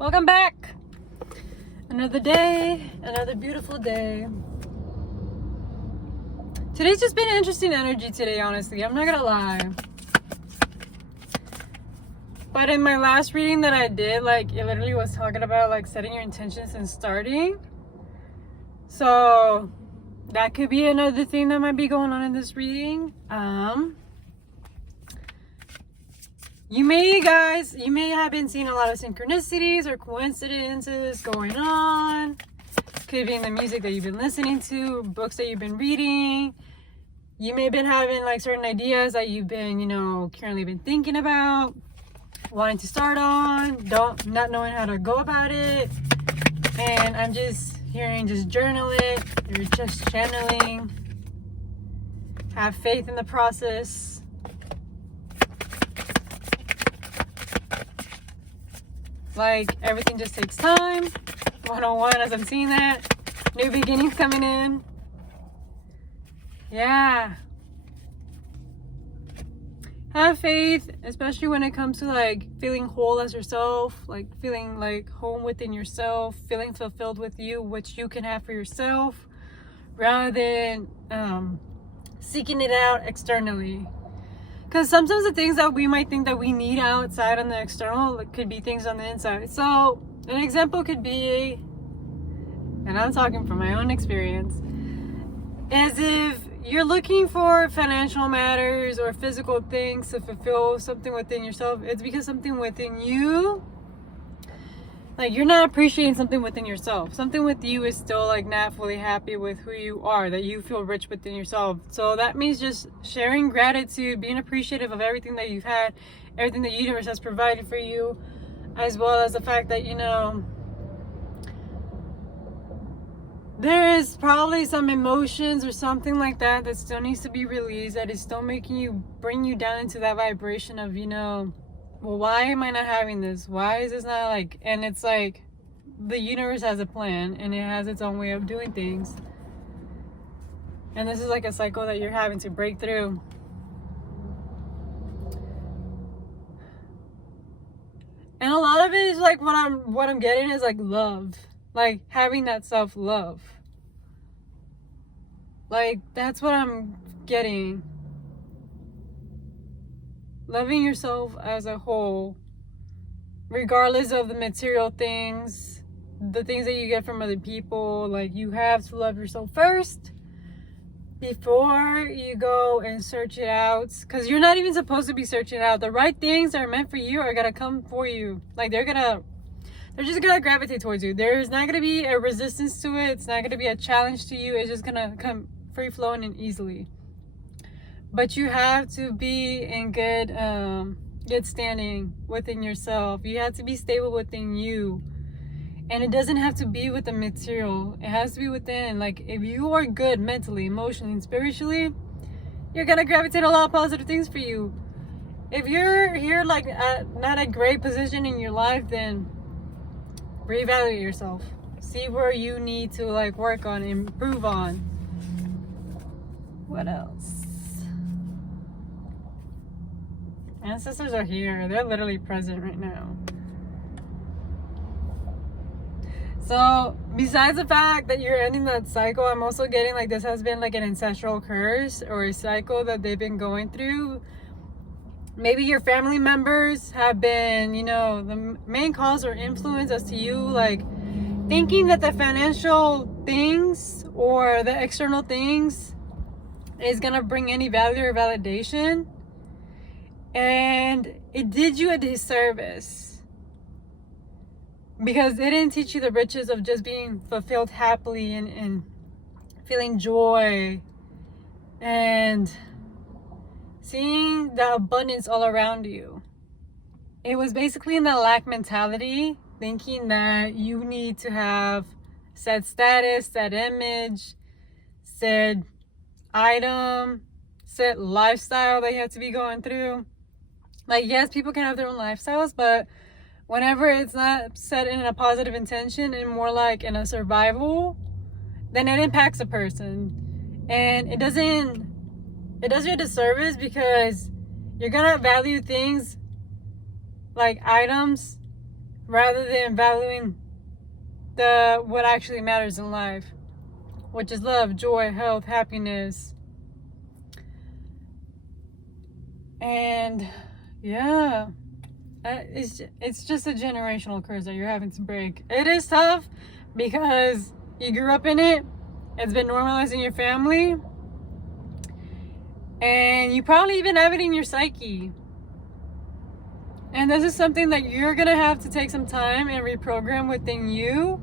Welcome back. Another day, another beautiful day. Today's just been an interesting energy today, honestly. I'm not gonna lie. But in my last reading that I did, like, it literally was talking about, like, setting your intentions and starting. So that could be another thing that might be going on in this reading. You may have been seeing a lot of synchronicities or coincidences going on. Could be in the music that you've been listening to, books that you've been reading. You may have been having like certain ideas that you've been, currently been thinking about, wanting to start on, not knowing how to go about it. And I'm just hearing, just journal it. You're just channeling. Have faith in the process. Like, everything just takes time. 101, as I'm seeing that. New beginnings coming in. Yeah. Have faith, especially when it comes to, like, feeling whole as yourself. Like, feeling, like, home within yourself. Feeling fulfilled with you, which you can have for yourself. Rather than seeking it out externally. Because sometimes the things that we might think that we need outside on the external could be things on the inside. So an example could be, and I'm talking from my own experience, is if you're looking for financial matters or physical things to fulfill something within yourself, it's because something within you, like, you're not appreciating something within yourself. Something with you is still, like, not fully happy with who you are, that you feel rich within yourself. So that means just sharing gratitude, being appreciative of everything that you've had, everything the universe has provided for you, as well as the fact that, there is probably some emotions or something like that that still needs to be released, that is still bring you down into that vibration of, well, why am I not having this? Why is this not like, and it's like, the universe has a plan and it has its own way of doing things. And this is like a cycle that you're having to break through. And a lot of it is like, what I'm getting is like love. Like having that self-love. Like, that's what I'm getting. Loving yourself as a whole, regardless of the material things, the things that you get from other people. Like, you have to love yourself first before you go and search it out, because you're not even supposed to be searching out. The right things that are meant for you are gonna come for you. Like, they're just gonna gravitate towards you. There's not gonna be a resistance to it. It's not gonna be a challenge to you. It's just gonna come free flowing and easily. But you have to be in good standing within yourself. You have to be stable within you. And it doesn't have to be with the material. It has to be within. Like, if you are good mentally, emotionally, and spiritually, you're going to gravitate a lot of positive things for you. If you're here, like, not a great position in your life, then reevaluate yourself. See where you need to, like, work on, improve on. What else? Ancestors are here. They're literally present right now. So, besides the fact that you're ending that cycle, I'm also getting like this has been like an ancestral curse or a cycle that they've been going through. Maybe your family members have been, the main cause or influence as to you, like, thinking that the financial things or the external things is going to bring any value or validation. And it did you a disservice because it didn't teach you the riches of just being fulfilled happily and feeling joy and seeing the abundance all around you. It was basically in the lack mentality, thinking that you need to have said status, said image, said item, said lifestyle that you have to be going through. Like, yes, people can have their own lifestyles, but whenever it's not set in a positive intention and more like in a survival, then it impacts a person. And it does you a disservice because you're gonna value things like items rather than valuing what actually matters in life, which is love, joy, health, happiness. And yeah, it's just a generational curse that you're having to break. It is tough because you grew up in it. It's been normalized in your family, and you probably even have it in your psyche. And this is something that you're gonna have to take some time and reprogram within you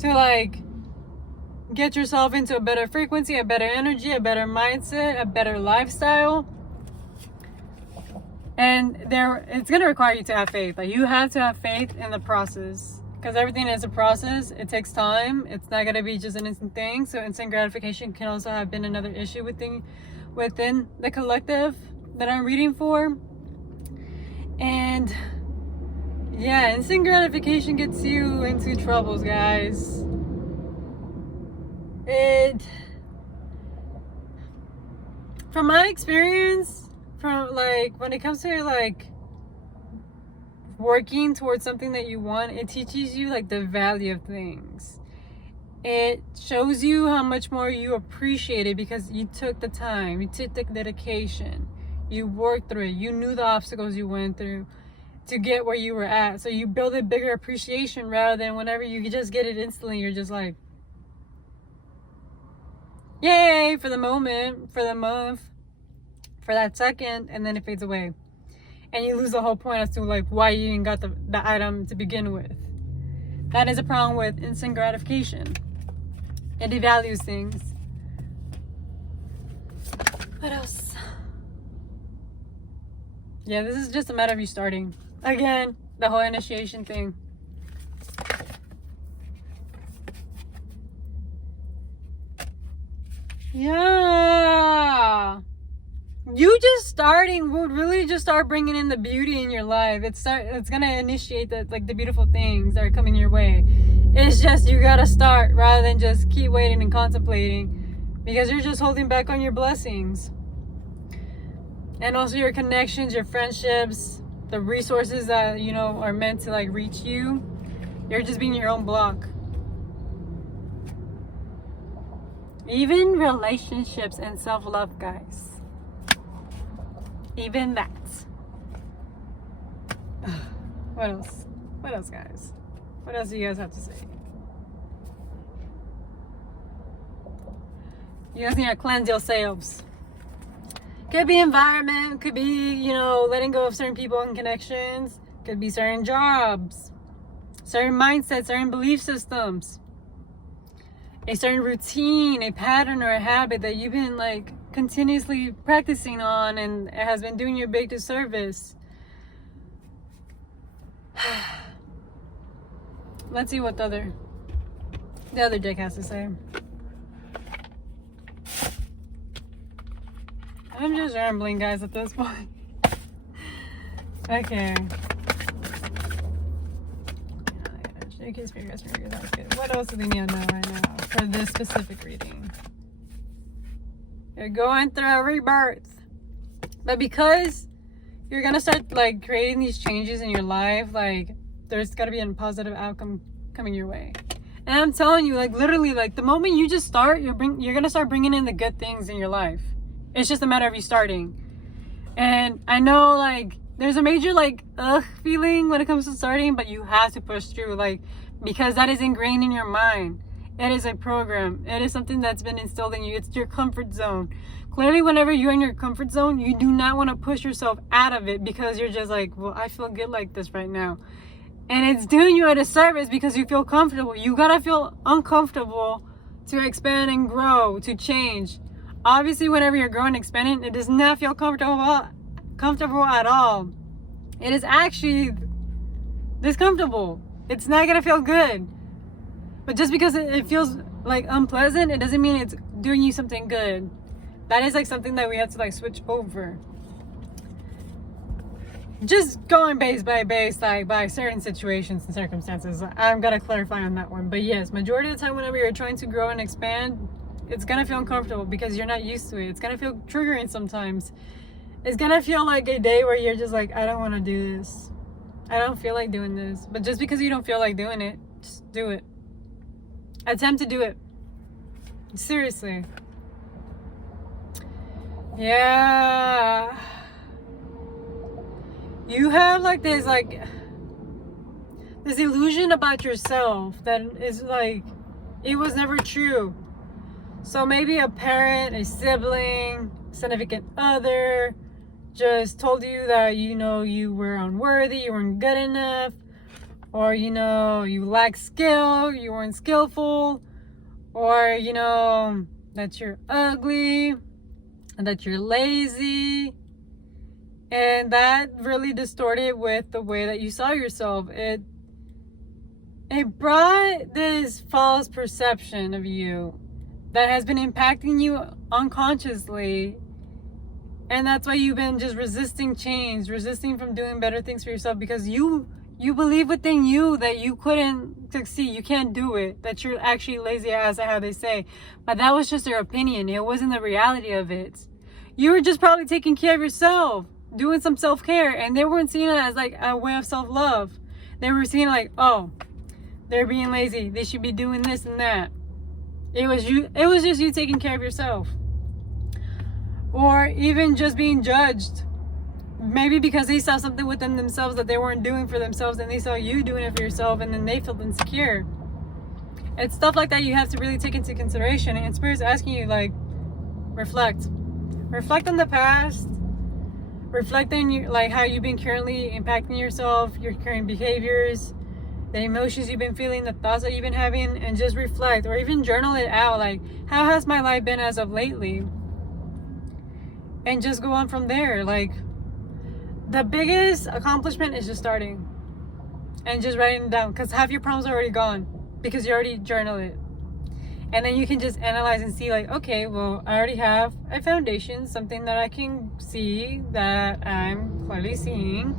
to like get yourself into a better frequency, a better energy, a better mindset, a better lifestyle. And it's gonna require you to have faith. Like, you have to have faith in the process, because everything is a process. It takes time. It's not gonna be just an instant thing. So instant gratification can also have been another issue within the collective that I'm reading for. And yeah, instant gratification gets you into troubles, guys. From my experience, from like when it comes to like working towards something that you want, it teaches you like the value of things. It shows you how much more you appreciate it because you took the time, you took the dedication, you worked through it, you knew the obstacles you went through to get where you were at. So you build a bigger appreciation rather than whenever you just get it instantly, you're just like, yay, for the moment, for the month, for that second, and then it fades away. And you lose the whole point as to like why you even got the item to begin with. That is a problem with instant gratification. It devalues things. What else? Yeah, this is just a matter of you starting. Again, the whole initiation thing. Yeah. You just starting would really just start bringing in the beauty in your life. It's gonna initiate the beautiful things that are coming your way. It's just you gotta start rather than just keep waiting and contemplating, because you're just holding back on your blessings. And also your connections, your friendships, the resources that are meant to like reach you. You're just being your own block. Even relationships and self-love, guys. Even that. What else? What else, guys? What else do you guys have to say? You guys need to cleanse yourselves. Could be environment, could be, letting go of certain people and connections. Could be certain jobs, certain mindsets, certain belief systems. A certain routine, a pattern, or a habit that you've been like continuously practicing on, and it has been doing you a big disservice. Let's see what the other deck has to say. I'm just rambling, guys, at this point. Okay. That's good. What else do we need to know right now for this specific reading? You're going through a rebirth, but because you're gonna start like creating these changes in your life, like there's gotta be a positive outcome coming your way. And I'm telling you, like literally, like the moment you just start, you're gonna start bringing in the good things in your life. It's just a matter of you starting. And I know like there's a major like feeling when it comes to starting, but you have to push through, like, because that is ingrained in your mind. It is a program. It is something that's been instilled in you. It's your comfort zone. Clearly, whenever you're in your comfort zone, you do not want to push yourself out of it because you're just like, well, I feel good like this right now. And it's doing you a disservice because you feel comfortable. You gotta feel uncomfortable to expand and grow, to change. Obviously, whenever you're growing and expanding, it does not feel comfortable at all. It is actually discomfortable. It's not gonna feel good. But just because it feels like unpleasant, it doesn't mean it's doing you something good. That is like something that we have to like switch over. Just going base by base, like by certain situations and circumstances. I'm gonna clarify on that one. But yes, majority of the time whenever you're trying to grow and expand, it's gonna feel uncomfortable because you're not used to it. It's gonna feel triggering sometimes. It's gonna feel like a day where you're just like, I don't wanna do this. I don't feel like doing this. But just because you don't feel like doing it, just do it. Attempt to do it. Seriously. Yeah. You have like this illusion about yourself that is like, it was never true. So maybe a parent, a sibling, significant other just told you that, you were unworthy, you weren't good enough, or, you lacked skill, you weren't skillful, or, that you're ugly, and that you're lazy. And that really distorted with the way that you saw yourself. It brought this false perception of you that has been impacting you unconsciously. And that's why you've been just resisting change, resisting from doing better things for yourself, because you believe within you that you couldn't succeed, you can't do it, that you're actually lazy as how they say. But that was just their opinion. It wasn't the reality of it. You were just probably taking care of yourself, doing some self-care, and they weren't seeing it as like a way of self-love. They were seeing like, oh, they're being lazy, they should be doing this and that. It was just you taking care of yourself. Or even just being judged, maybe because they saw something within themselves that they weren't doing for themselves, and they saw you doing it for yourself, and then they felt insecure. It's stuff like that you have to really take into consideration. And Spirit's asking you, like, reflect on the past, reflect on like how you've been currently impacting yourself, your current behaviors, the emotions you've been feeling, the thoughts that you've been having, and just reflect, or even journal it out, like, how has my life been as of lately? And just go on from there. Like, the biggest accomplishment is just starting and just writing it down, because half your problems are already gone because you already journaled it. And then you can just analyze and see, like, okay, well, I already have a foundation, something that I can see, that I'm clearly seeing,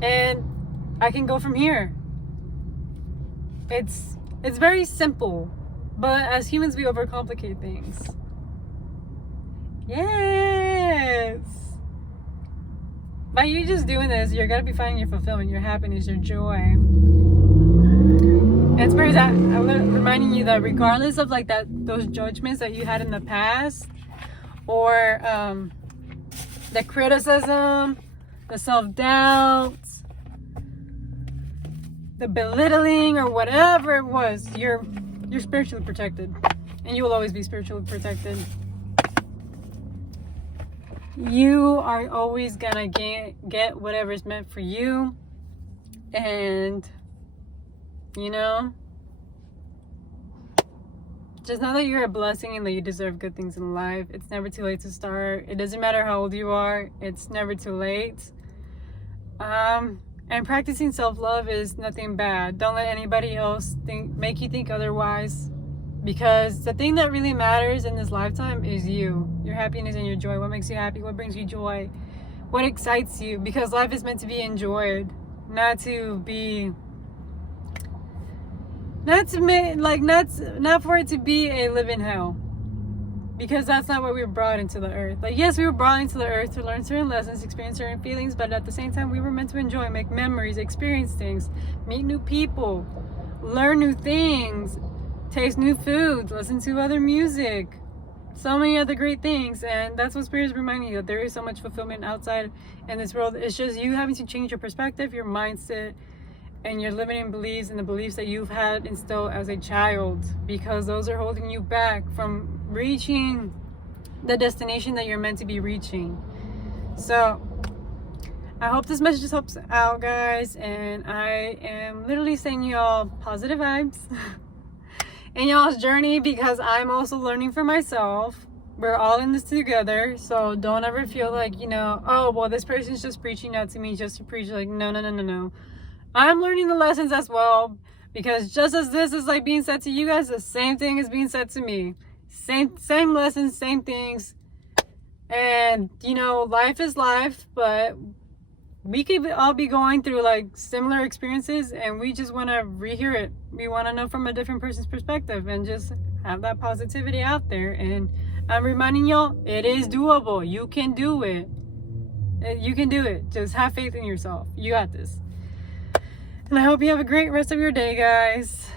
and I can go from here. It's very simple, but as humans, we overcomplicate things. Yes. By you just doing this, you're gonna be finding your fulfillment, your happiness, your joy. And Spirit, I'm reminding you that regardless of like those judgments that you had in the past, or the criticism, the self-doubt, the belittling, or whatever it was, you're spiritually protected, and you will always be spiritually protected. You are always gonna get whatever's meant for you. And just know that you're a blessing and that you deserve good things in life. It's never too late to start. It doesn't matter how old you are, it's never too late. And practicing self-love is nothing bad. Don't let anybody else make you think otherwise, because the thing that really matters in this lifetime is you, your happiness and your joy. What makes you happy? What brings you joy? What excites you? Because life is meant to be enjoyed, not for it to be a living hell. Because that's not what we were brought into the earth. Like, yes, we were brought into the earth to learn certain lessons, experience certain feelings, but at the same time, we were meant to enjoy, make memories, experience things, meet new people, learn new things, taste new foods, listen to other music, so many other great things. And that's what Spirit is reminding you, that there is so much fulfillment outside in this world. It's just you having to change your perspective, your mindset, and your limiting beliefs, and the beliefs that you've had instilled as a child, because those are holding you back from reaching the destination that you're meant to be reaching. So I hope this message helps out, guys, and I am literally sending you all positive vibes in y'all's journey, because I'm also learning for myself. We're all in this together, so don't ever feel like, oh, well, this person's just preaching out to me just to preach. Like, no. I'm learning the lessons as well, because just as this is like being said to you guys, the same thing is being said to me. Same lessons, same things. And life is life, but we could all be going through like similar experiences, and we just want to rehear it. We want to know from a different person's perspective, and just have that positivity out there. And I'm reminding y'all, it is doable. You can do it. You can do it. Just have faith in yourself. You got this. And I hope you have a great rest of your day, guys.